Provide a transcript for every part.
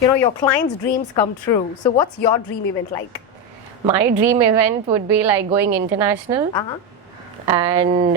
your clients' dreams come true. So what's your dream event like? My dream event would be like going international. And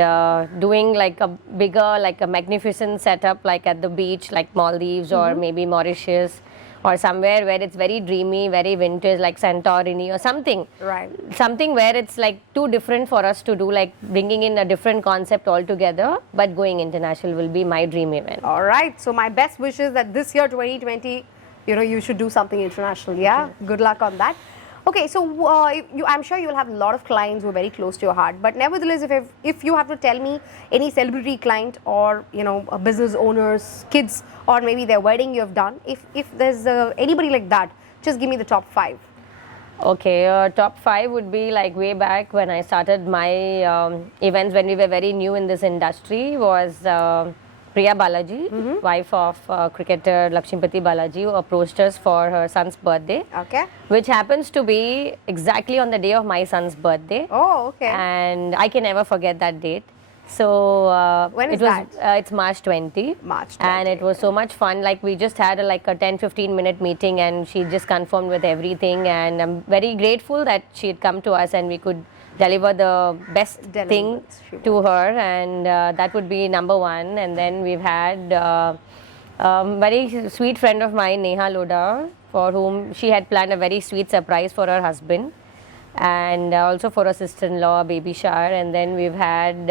doing like a bigger, like a magnificent setup, like at the beach, like Maldives or maybe Mauritius, or somewhere where it's very dreamy, very vintage, like Santorini or something. Right. Something where it's like too different for us to do, like bringing in a different concept altogether, but going international will be my dream event. All right. So my best wishes that this year, 2020, you should do something international. Yeah. Good luck on that. Okay, so I'm sure you'll have a lot of clients who are very close to your heart. But nevertheless, if you have to tell me any celebrity client or a business owners, kids, or maybe their wedding you have done, if there's anybody like that, just give me the top 5. Okay, top 5 would be like way back when I started my events when we were very new in this industry was Priya Balaji, wife of cricketer Lakshmipati Balaji, who approached us for her son's birthday. Okay. Which happens to be exactly on the day of my son's birthday. Oh, okay. And I can never forget that date. So when is that? It's March 20. March 20. And it was so much fun. Like we just had like a 10-15 minute meeting, and she just confirmed with everything. And I'm very grateful that she had come to us and we could deliver the best thing to her, and that would be number 1. And then we've had very sweet friend of mine, Neha Loda, for whom she had planned a very sweet surprise for her husband, and also for her sister-in-law, baby shower. And then we've had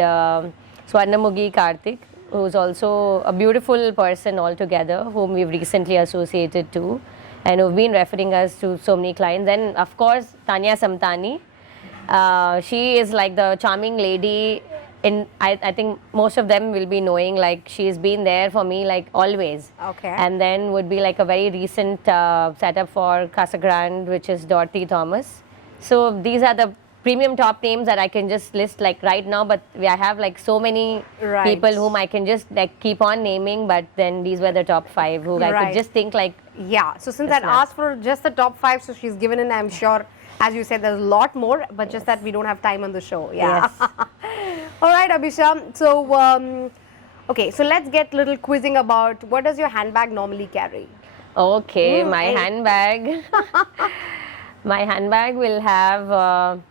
Swarnamugi Karthik, who's also a beautiful person altogether, whom we've recently associated to, and who've been referring us to so many clients. Then of course Tanya Samtani. She is like the charming lady I think most of them will be knowing, like she's been there for me like always. Okay. And then would be like a very recent setup for Casa Grande, which is Dorothy Thomas. So these are the premium top names that I can just list like right now, but I have like so many people whom I can just like keep on naming, but then these were the top 5 who I could just think like. Yeah, so since I asked for just the top 5, so she's given in, I'm sure, as you said, there's a lot more, but just that we don't have time on the show. Yeah. Yes. All right, Abisha. So, okay, so let's get little quizzing about what does your handbag normally carry? Okay, my handbag. My handbag will have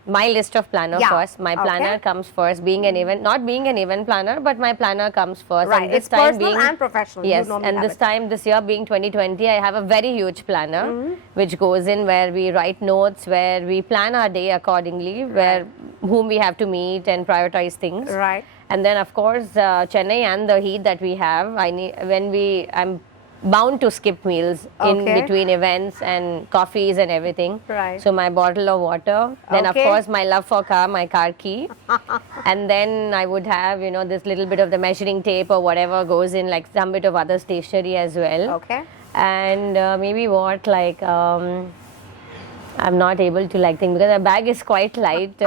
my list of planner first. My planner comes first. Being an event, not being an event planner, but my planner comes first. Right, and this it's time personal being, and professional. Yes, and this year being 2020, I have a very huge planner, which goes in where we write notes, where we plan our day accordingly, where whom we have to meet and prioritize things. Right. And then of course Chennai and the heat that we have, I'm bound to skip meals in between events and coffees and everything. Right. So my bottle of water. Then of course my love for car, my car key. And then I would have, this little bit of the measuring tape or whatever goes in, like some bit of other stationery as well. Okay. And maybe what, like, I'm not able to like think because the bag is quite light.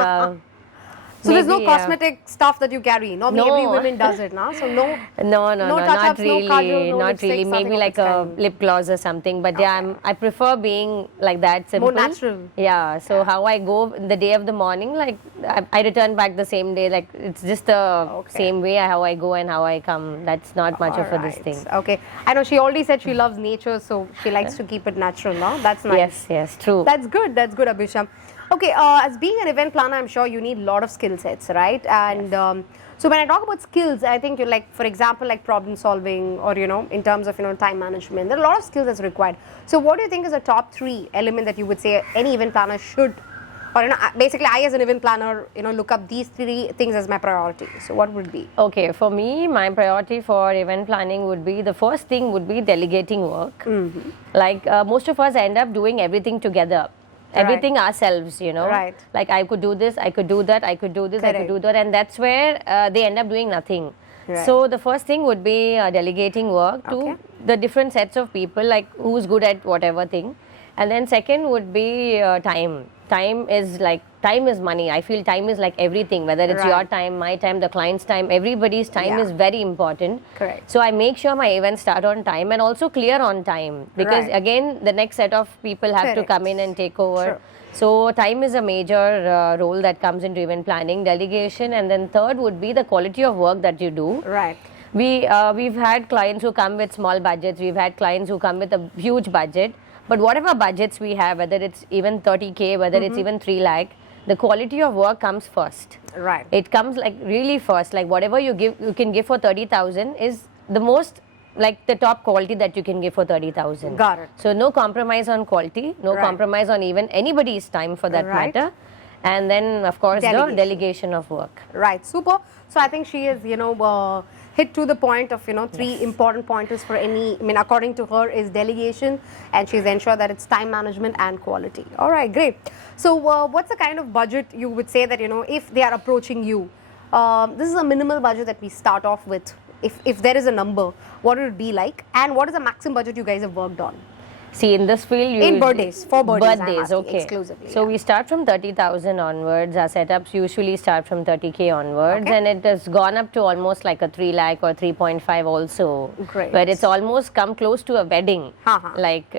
So there's no cosmetic stuff that you carry. Normally every woman does it, no? So no not really, no kajal, no not lipstick, really. Maybe like a lip gloss or something. But yeah, I prefer being like that, simple. More natural. Yeah. So how I go the day of the morning, like I return back the same day. Like it's just the same way how I go and how I come. That's not much of this thing. Okay. I know she already said she loves nature, so she likes to keep it natural, no? That's nice. Yes, true. That's good, Abisha. Okay, as being an event planner, I'm sure you need a lot of skill sets, right? And so when I talk about skills, I think you like, for example, like problem solving or, in terms of, time management, there are a lot of skills that's required. So what do you think is the top 3 element that you would say any event planner should, or basically I as an event planner, look up these 3 things as my priority. So what would be? Okay, for me, my priority for event planning would be, the first thing would be delegating work. Like most of us end up doing everything together. Everything ourselves, Right. Like I could do this, I could do that, I could do this, I could do that, and that's where they end up doing nothing. Right. So the first thing would be delegating work to the different sets of people, like who's good at whatever thing. And then second would be time. Time is money. I feel time is like everything, whether it's your time, my time, the client's time, everybody's time is very important. Correct. So I make sure my events start on time and also clear on time, because again the next set of people have to come in and take over. Sure. So time is a major role that comes into event planning, delegation, and then third would be the quality of work that you do. Right. We've had clients who come with small budgets. We've had clients who come with a huge budget. But whatever budgets we have, whether it's even 30K, whether it's even 3 lakh, the quality of work comes first. Right. It comes like really first. Like whatever you can give for 30,000 is the most, like the top quality that you can give for 30,000. Got it. So no compromise on quality, no compromise on even anybody's time for that matter. And then of course the delegation of work. Right, super. So I think she is, hit to the point of, 3 important pointers for any, according to her is delegation, and she's ensured that it's time management and quality. All right, great. So what's the kind of budget you would say that, if they are approaching you, this is a minimal budget that we start off with. If there is a number, what would it be like? And what is the maximum budget you guys have worked on? See, in this field, in birthdays, for birthdays, birthdays, okay, exclusively. So we start from 30,000 onwards. Our setups usually start from 30K onwards, and it has gone up to almost like a 3 lakh or 3.5 also. Great. Where it's almost come close to a wedding. Like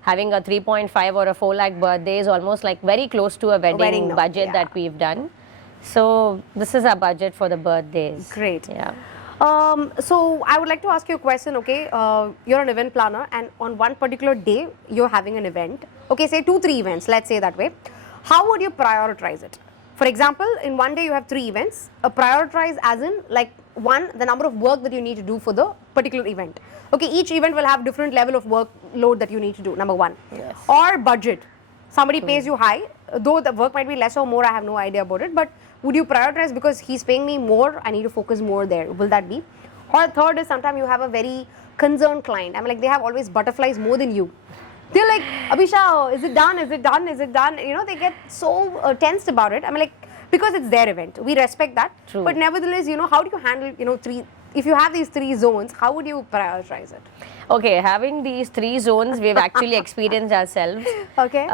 having a 3.5 or a 4 lakh birthday is almost like very close to a wedding budget that we've done. So this is our budget for the birthdays. Great. Yeah. So I would like to ask you a question, okay? You're an event planner, and on one particular day, you're having an event. Okay, say 2-3 events, let's say that way. How would you prioritize it? For example, in one day you have 3 events. Prioritize as in, like, one, the number of work that you need to do for the particular event. Okay, each event will have different level of workload that you need to do, number one. Yes. Or budget. Somebody pays you high, though the work might be less or more, I have no idea about it, but would you prioritize because he's paying me more, I need to focus more there? Will that be? Or third is sometimes you have a very concerned client. Like they have always butterflies more than you. They're like, Abisha, is it done? Is it done? Is it done? They get so tensed about it. Like, because it's their event. We respect that. True. But nevertheless, how do you handle, if you have these 3 zones, how would you prioritize it? Okay, having these 3 zones, we've actually experienced ourselves. Okay.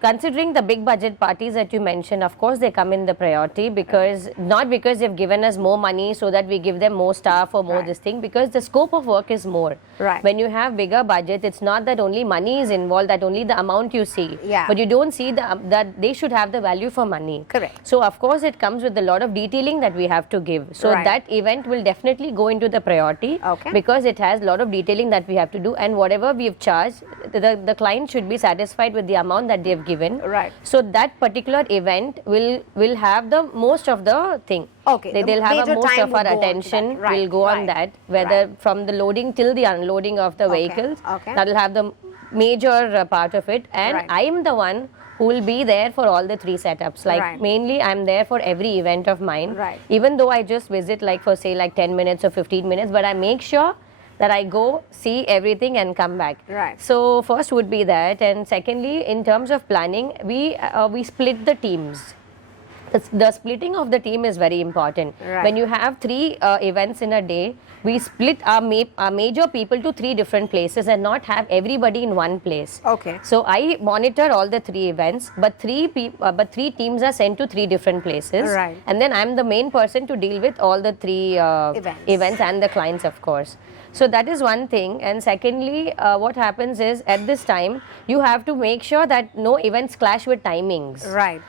Considering the big budget parties that you mentioned, of course, they come in the priority because, not because they've given us more money so that we give them more staff or more this thing, because the scope of work is more. Right. When you have bigger budget, it's not that only money is involved, that only the amount you see. Yeah. But you don't see that they should have the value for money. Correct. So, of course, it comes with a lot of detailing that we have to give. So, that event will definitely go into the priority because it has a lot of detailing that we have to do, and whatever we've charged, the client should be satisfied with the amount that they've given. Right. So that particular event will have the most of the thing. Okay. They'll have a most of our attention will go on that, whether from the loading till the unloading of the vehicles. That will have the major part of it, and I am the one who will be there for all the 3 setups. Like mainly I'm there for every event of mine. Even though I just visit like for say like 10 minutes or 15 minutes, but I make sure that I go see everything and come back. So first would be that, and secondly, in terms of planning, we split the teams. The splitting of the team is very important. When you have 3 events in a day, we split our major people to 3 different places and not have everybody in one place. Okay. So I monitor all the 3 events, but 3 teams are sent to 3 different places. And then I'm the main person to deal with all the 3 events and the clients, of course. So that is one thing. And secondly, what happens is at this time, you have to make sure that no events clash with timings.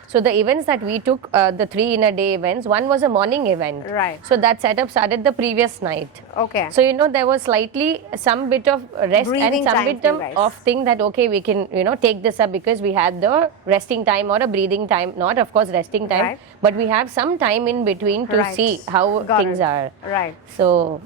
So the events that we took, the 3 in a day events, one was a morning event. So that setup started the previous night. Okay. So, there was slightly some bit of rest breathing and some bit of thing that, okay, we can, take this up because we had the resting time or a breathing time, not of course resting time, but we have some time in between to see how things are. So,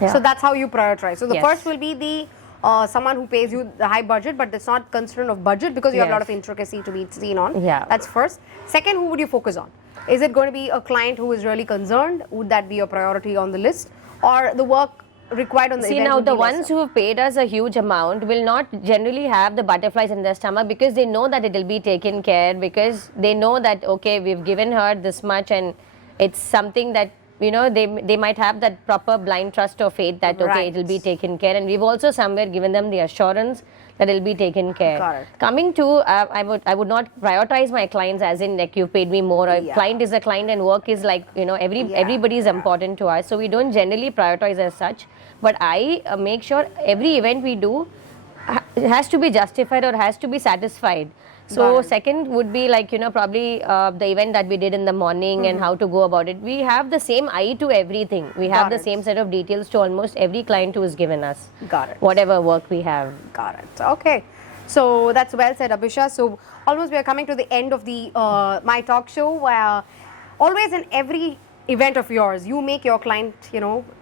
so that's how you prioritize. So the first will be the someone who pays you the high budget, but it's not concerned of budget because you have a lot of intricacy to be seen on. That's first. Second, who would you focus on? Is it going to be a client who is really concerned? Would that be a priority on the list? Or the work required on the event? See, now the ones who have paid us a huge amount will not generally have the butterflies in their stomach because they know that it will be taken care, because they know that, okay, we've given her this much and it's something that they might have that proper blind trust or faith that okay, it will be taken care, and we've also somewhere given them the assurance that it will be taken care. Coming to, I would not prioritize my clients as in like you paid me more. A client is a client and work is like everybody is important to us, so we don't generally prioritize as such. But I make sure every event we do has to be justified or has to be satisfied. So Got it. second would be like, probably the event that we did in the morning and how to go about it. We have the same eye to everything. We have Got the it. same set of details to almost every client who is given us. Got it. Whatever work we have. Got it. Okay. So that's well said, Abisha. So almost we are coming to the end of the My Talk Show, where always in every event of yours, you make your client,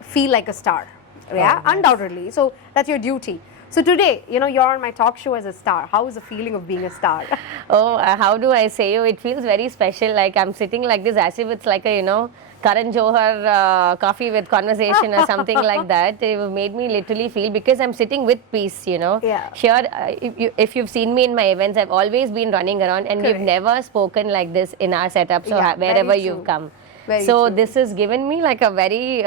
feel like a star. Yeah, undoubtedly. So that's your duty. So today, you're on My Talk Show as a star. How is the feeling of being a star? Oh, how do I say you? It feels very special. Like I'm sitting like this as if it's like a, Karan Johar coffee with conversation or something like that. It made me literally feel, because I'm sitting with peace, Yeah. Sure, if you've seen me in my events, I've always been running around and Correct. we've never spoken like this in our setup. So Yeah, wherever very you've true. come. Very So true. this has given me like a very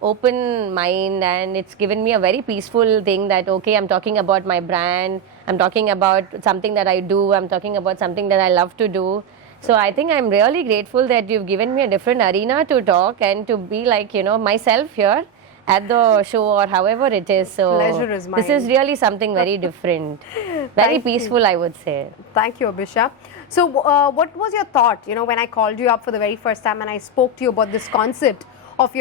open mind, and it's given me a very peaceful thing that, okay, I'm talking about my brand, I'm talking about something that I do, I'm talking about something that I love to do. So I think I'm really grateful that you've given me a different arena to talk and to be like, myself here at the show or however it is. So Pleasure is this is mine. really something very different, very Thank you. peaceful, I would say. Thank you, Abisha. So what was your thought, when I called you up for the very first time and I spoke to you about this concept of,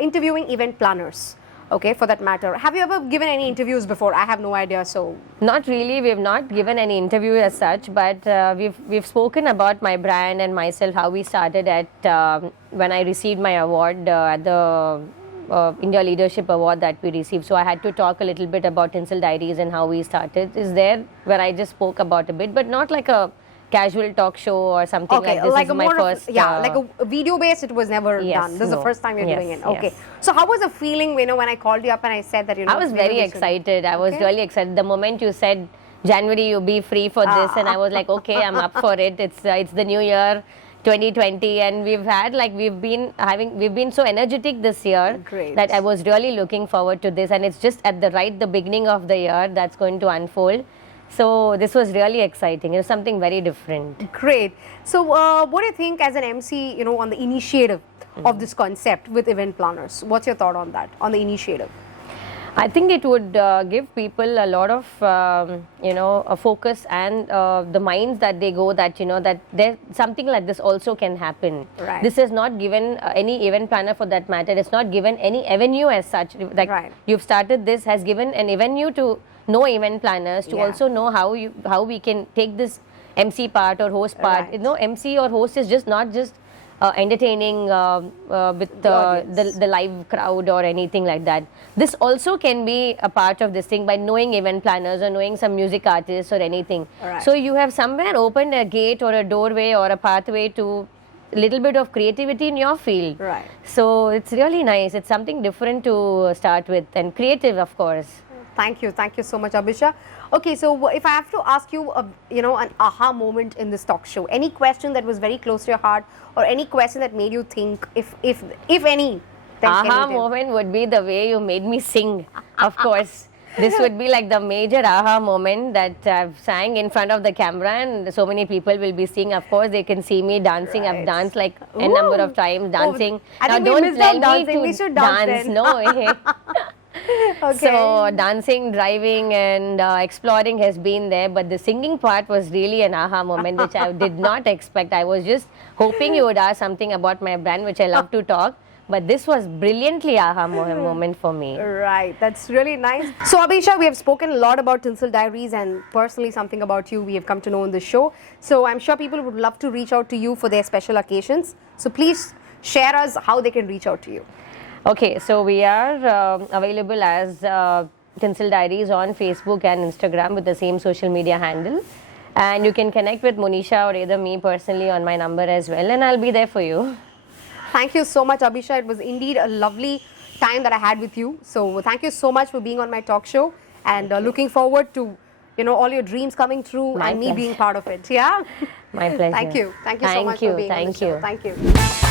interviewing event planners? Okay, for that matter. Have you ever given any interviews before? I have no idea, so... Not really. We have not given any interview as such, but we've spoken about my brand and myself, how we started at when I received my award at the India Leadership Award that we received. So I had to talk a little bit about Tinsel Diaries and how we started. Is there where I just spoke about a bit, but not like a casual talk show or something like this. like Is a my more first, of, like a video based, it was never yes, done. This is the no. first time you're doing Yes, it. Okay. yes. So how was the feeling, when I called you up and I said that, I was very excited. I was Okay. really excited. The moment you said, January, you'll be free for this, and I was like, okay, I'm up for it. It's the new year, 2020, and we've been so energetic this year. Great. That I was really looking forward to this, and it's just at the beginning of the year that's going to unfold. So this was really exciting. It was something very different. Great. So what do you think as an MC, on the initiative of this concept with event planners? What's your thought on that, on the initiative? I think it would give people a lot of, a focus and the minds that they go that, that there something like this also can happen. Right. This is not given any event planner for that matter. It's not given any avenue as such. Like Right. you've started this has given an avenue to know event planners to Yeah. also know how we can take this MC part or host part. Right. MC or host is just not just entertaining with the live crowd or anything like that. This also can be a part of this thing by knowing event planners or knowing some music artists or anything. Right. So you have somewhere opened a gate or a doorway or a pathway to a little bit of creativity in your field. Right. So it's really nice. It's something different to start with, and creative, of course. Thank you so much, Abisha. Okay, so if I have to ask you, an aha moment in this talk show, any question that was very close to your heart, or any question that made you think, if any, then can you Aha tell? moment would be the way you made me sing, of course. This would be like the major aha moment that I've sang in front of the camera and so many people will be seeing. Of course, they can see me dancing. Right. I've danced like a number of times, dancing. I think we don't missed out tell me dancing. to We should dance then. No way. Okay. So dancing, driving and exploring has been there, but the singing part was really an aha moment which I did not expect. I was just hoping you would ask something about my brand, which I love to talk, but this was brilliantly aha moment for me. Right, that's really nice. So Abisha, we have spoken a lot about Tinsel Diaries, and personally something about you we have come to know in the show. So I'm sure people would love to reach out to you for their special occasions. So please share us how they can reach out to you. Okay, so we are available as Tinsel Diaries on Facebook and Instagram with the same social media handle. And you can connect with Monisha or either me personally on my number as well, and I'll be there for you. Thank you so much, Abisha. It was indeed a lovely time that I had with you. So thank you so much for being on my talk show, and looking forward to all your dreams coming true My and me pleasure. being part of it. Yeah. My pleasure. Thank you so much for being on the Thank show. you. Thank you.